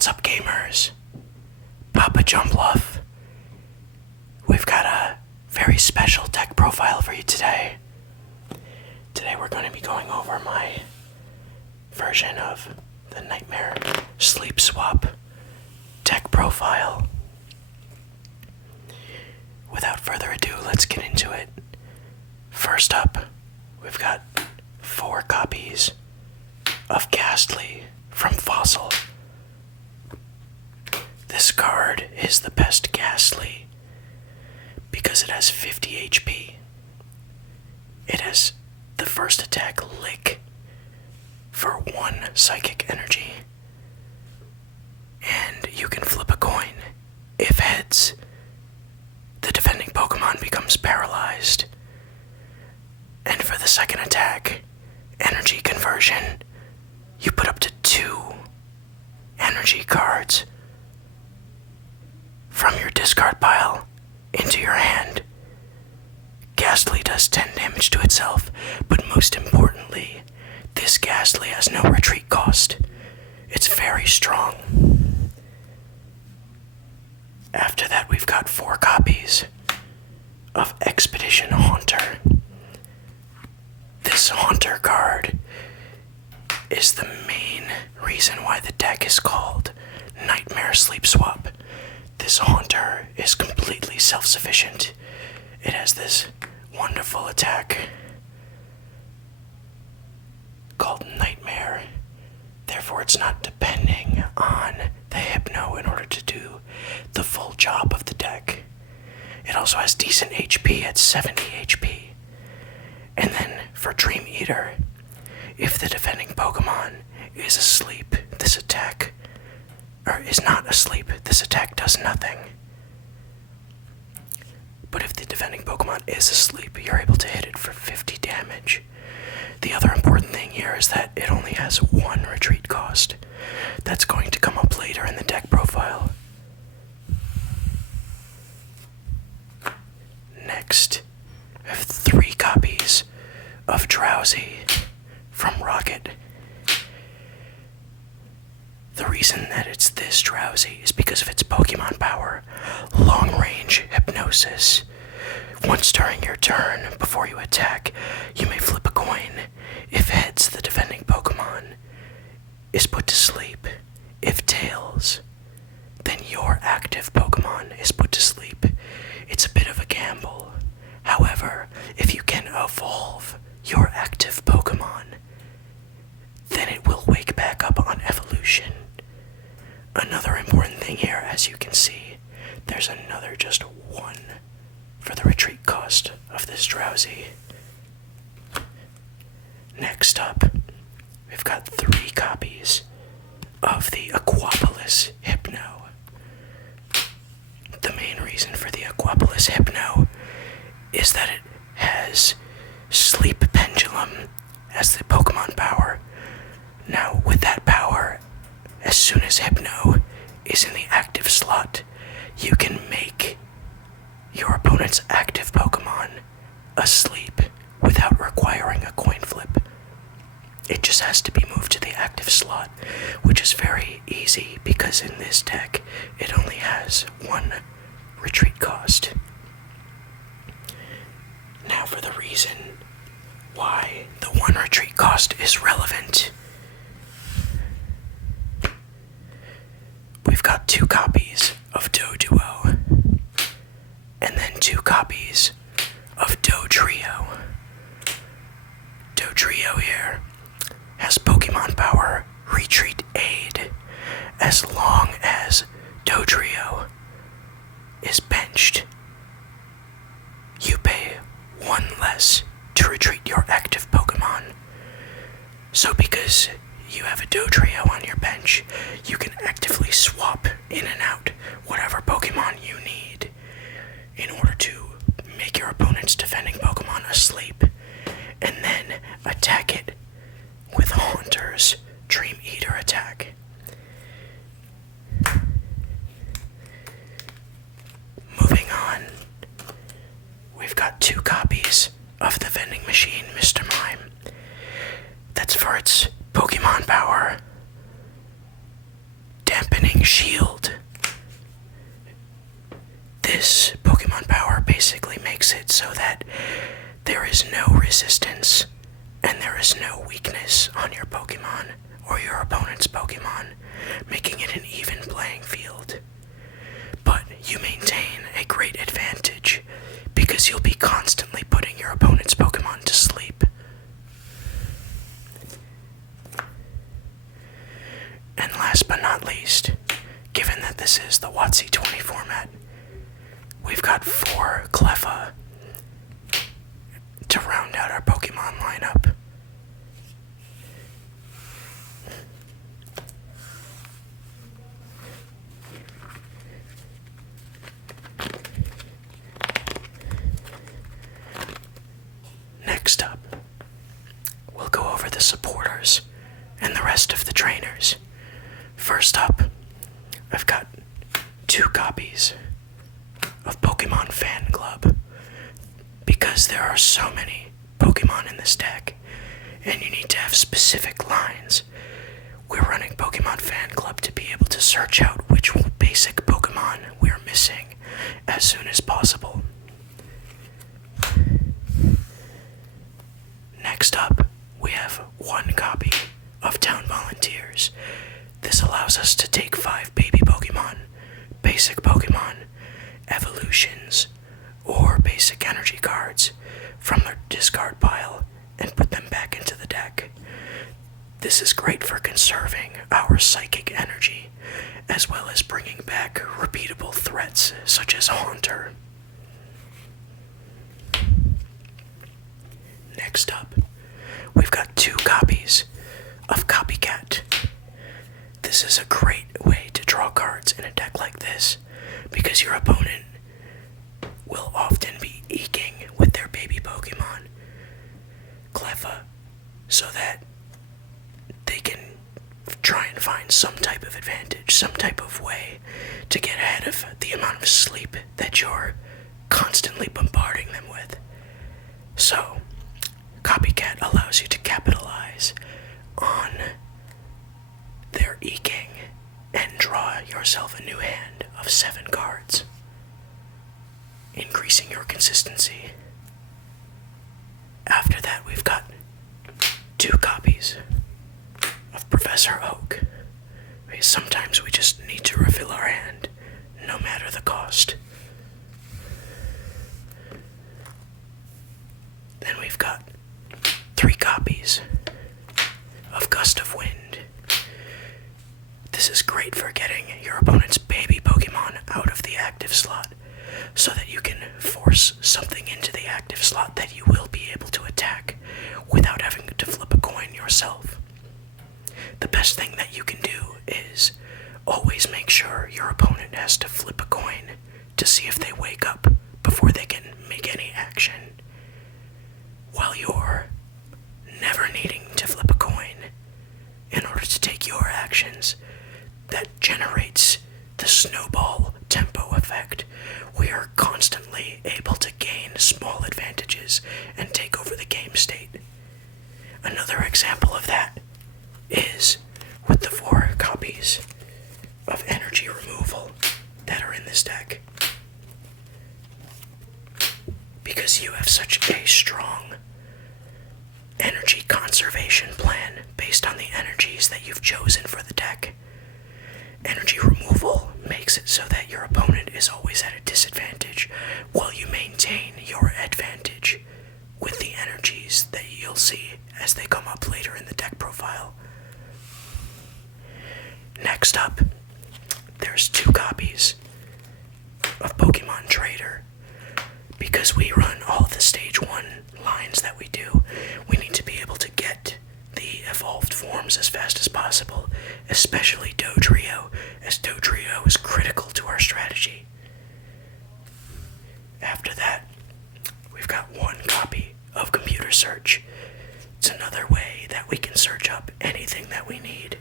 What's up, gamers? Papa Jumpluff. We've got a very special deck profile for you today. Today we're going to be going over my version of the Nightmare Sleep Swap deck profile. Without further ado, let's get into it. First up, we've got 4 copies of Ghastly from Fossil. This card is the best Ghastly because it has 50 HP. It has the first attack Lick for 1 psychic energy. And you can flip a coin. If heads, the defending Pokemon becomes paralyzed. And for the second attack, energy conversion, you put up to 2 energy cards from your discard pile into your hand. Ghastly does 10 damage to itself, but most importantly, this Ghastly has no retreat cost. It's very strong. After that, we've got 4 copies of Expedition Haunter. This Haunter card is the main reason why the deck is called Nightmare Sleep Swap. This Haunter is completely self-sufficient. It has this wonderful attack called Nightmare. Therefore, it's not depending on the Hypno in order to do the full job of the deck. It also has decent HP at 70 HP. And then for Dream Eater, if the defending Pokemon is asleep, this attack is not asleep, this attack does nothing. But if the defending Pokemon is asleep, you're able to hit it for 50 damage. The other important thing here is that it only has 1 retreat cost. That's going to come up later in the deck profile. Next, I have 3 copies of Drowsy from Rocket. The reason that it's this drowsy is because of its Pokemon power, long range hypnosis. Once during your turn, before you attack, you may flip a coin. If heads, the defending Pokemon is put to sleep. If tails, then your active Pokemon is put to sleep. It's a bit of a gamble. However, if you can evolve your active Pokemon, then it will wake back up on evolution. Another important thing here, as you can see, there's another just 1 for the retreat cost of this Drowsy. Next up, we've got 3 copies of the Aquapolis Hypno. The main reason for the Aquapolis Hypno is that it has Sleep Pendulum as the Pokemon power. Now, with that power, as soon as Hypno is in the active slot, you can make your opponent's active Pokemon asleep without requiring a coin flip. It just has to be moved to the active slot, which is very easy because in this deck, it only has 1 retreat cost. Now for the reason why the 1 retreat cost is relevant. We've got 2 copies of Doduo, and then 2 copies of Dodrio. Dodrio here has Pokemon Power Retreat Aid. As long as Dodrio is benched, you pay 1 less to retreat your active Pokemon. So because you have a Dodrio on your bench, you can actively swap in and out whatever Pokemon you need in order to make your opponent's defending Pokemon asleep, and then attack it with Haunter's Dream Eater attack. Moving on, we've got 2 copies of the vending machine Mr. Mime. That's for its Pokemon power, dampening Lightning Shield. This Pokemon power basically makes it so that there is no resistance and there is no weakness on your Pokemon or your opponent's Pokemon, making it an even playing field. But you maintain a great advantage because you'll be constantly putting your opponent's Pokemon to sleep. And last but not least, given that this is the WotC-20 format, we've got 4 Cleffa to round out our Pokemon lineup. Next up, we'll go over the supporters and the rest of the trainers. First up, I've got 2 copies of Pokemon Fan Club. Because there are so many Pokemon in this deck, and you need to have specific lines, we're running Pokemon Fan Club to be able to search out which basic Pokemon we're missing as soon as possible. Next up, we have 1 copy of Town Volunteers. This allows us to take 5 baby Pokemon, basic Pokemon, evolutions, or basic energy cards from their discard pile and put them back into the deck. This is great for conserving our psychic energy, as well as bringing back repeatable threats such as Haunter. Next up, we've got 2 copies of Copycat. This is a great way to draw cards in a deck like this, because your opponent will often be eking with their baby Pokemon, Cleffa, so that they can try and find some type of advantage, some type of way to get ahead of the amount of sleep that you're constantly bombarding them with. So, Copycat allows you to capitalize on their eking and draw yourself a new hand of 7 cards, increasing your consistency. After that, we've got 2 copies of Professor Oak. Sometimes we just need to refill our hand, no matter the cost. Then we've got 3 copies of Gust of Wind. This is great for getting your opponent's baby Pokemon out of the active slot, so that you can force something into the active slot that you will be able to attack without having to flip a coin yourself. The best thing that you can do is always make sure your opponent has to flip a coin to see if they wake up before they can make any action, while you're never needing to flip a coin in order to take your actions. That generates the snowball tempo effect. We are constantly able to gain small advantages and take over the game state. Another example of that is with the 4 copies of energy removal that are in this deck. Because you have such a strong energy conservation plan based on the energies that you've chosen for the deck, energy removal makes it so that your opponent is always at a disadvantage while you maintain your advantage with the energies that you'll see as they come up later in the deck profile. Next up, there's 2 copies of Pokemon Trader. Because we run all the Stage 1 lines that we do, we need to be able to get the evolved forms as fast as possible, especially Dodrio, as Dodrio is critical to our strategy. After that, we've got 1 copy of Computer Search. It's another way that we can search up anything that we need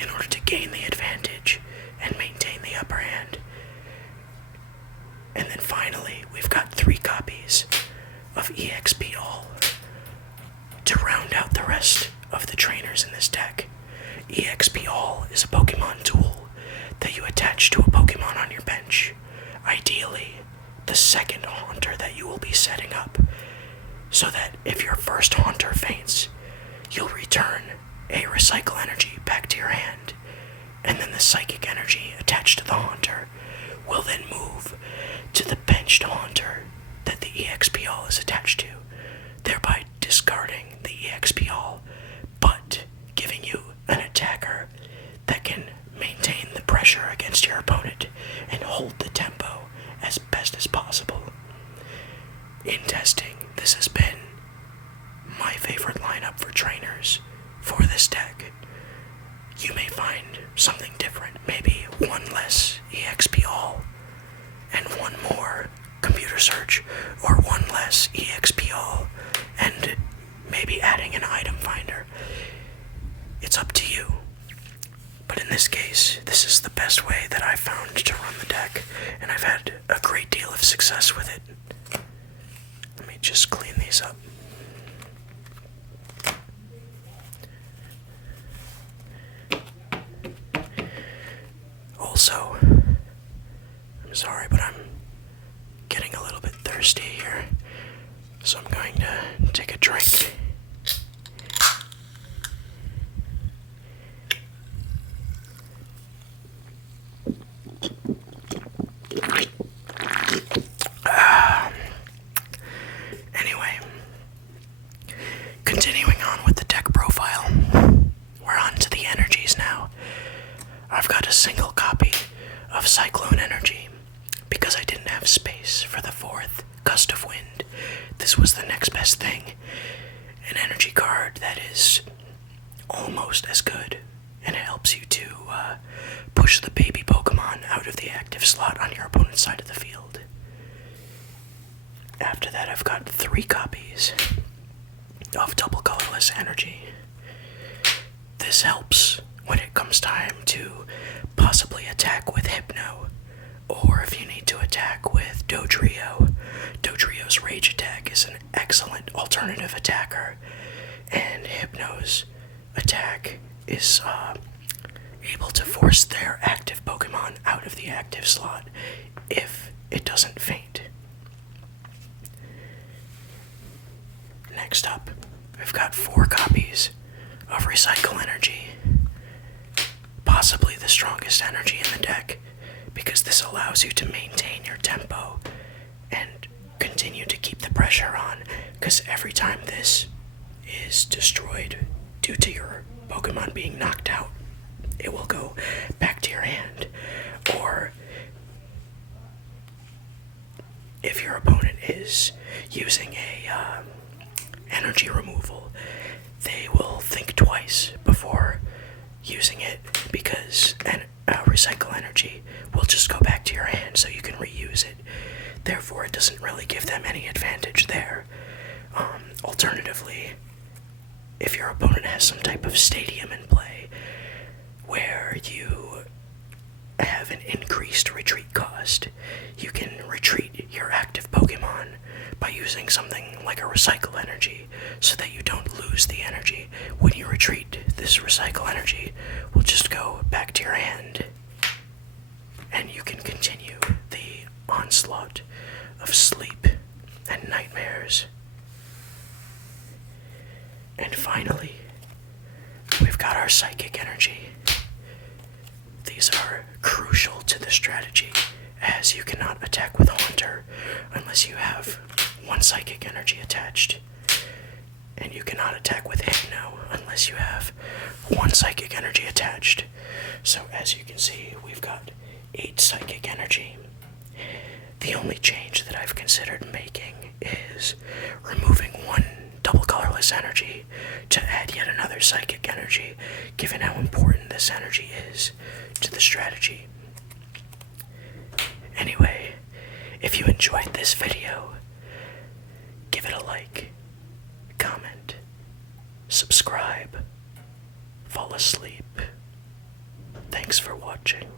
in order to gain the advantage and maintain the upper hand. And then finally, we've got 3 copies of EXP All to round out the rest of the trainers in this deck. EXP All is a Pokemon tool that you attach to a Pokemon on your bench. Ideally, the second Haunter that you will be setting up, so that if your first Haunter faints, you'll return a Recycle Energy back to your hand, and then the Psychic Energy attached to the Haunter will then move to the benched Haunter that the EXP is attached to, thereby discarding the EXP, but giving you an attacker that can maintain the pressure against your opponent and hold the tempo as best as possible. In testing, this has been my favorite lineup for trainers for this deck. You may find something different, maybe one less EXP all and one more computer search, or one less EXP all and maybe adding an item finder. It's up to you. But in this case, this is the best way that I've found to run the deck, and I've had a great deal of success with it. Let me just clean these up. Also, I'm sorry, but I'm getting a little bit thirsty here, so I'm going to take a drink. Anyway, continuing on with the deck profile, we're on to the energies now. I've got a single copy of Cyclone Energy because I didn't have space for the fourth Gust of Wind. This was the next best thing. An energy card that is almost as good, and it helps you to push the baby Pokemon out of the active slot on your opponent's side of the field. After that, I've got 3 copies of Double Colorless Energy. This helps when it comes time to possibly attack with Hypno, or if you need to attack with Dodrio. Dodrio's Rage Attack is an excellent alternative attacker, and Hypno's attack is able to force their active Pokemon out of the active slot if it doesn't faint. Next up, we've got 4 copies of Recycle Energy. Possibly the strongest energy in the deck, because this allows you to maintain your tempo and continue to keep the pressure on, because every time this is destroyed due to your Pokemon being knocked out, it will go back to your hand. Or if your opponent is using a energy removal, they will think twice before using it, because Recycle Energy will just go back to your hand so you can reuse it. Therefore, it doesn't really give them any advantage there. Alternatively, if your opponent has some type of stadium in play where you have an increased retreat cost, you can retreat your active Pokemon by using something like a Recycle Energy, so that you don't lose the energy. When you retreat, this Recycle Energy will just go back to your hand, and you can continue the onslaught of sleep and nightmares. And finally, we've got our Psychic Energy. These are crucial to the strategy, as you cannot attack with Haunter unless you have 1 Psychic Energy attached, and you cannot attack with Hypno unless you have 1 Psychic Energy attached. So as you can see, we've got 8 Psychic Energy. The only change that I've considered making is removing 1 Double Colorless Energy to add yet another Psychic Energy, given how important this energy is to the strategy. Anyway, if you enjoyed this video, give it a like, comment, subscribe, fall asleep. Thanks for watching.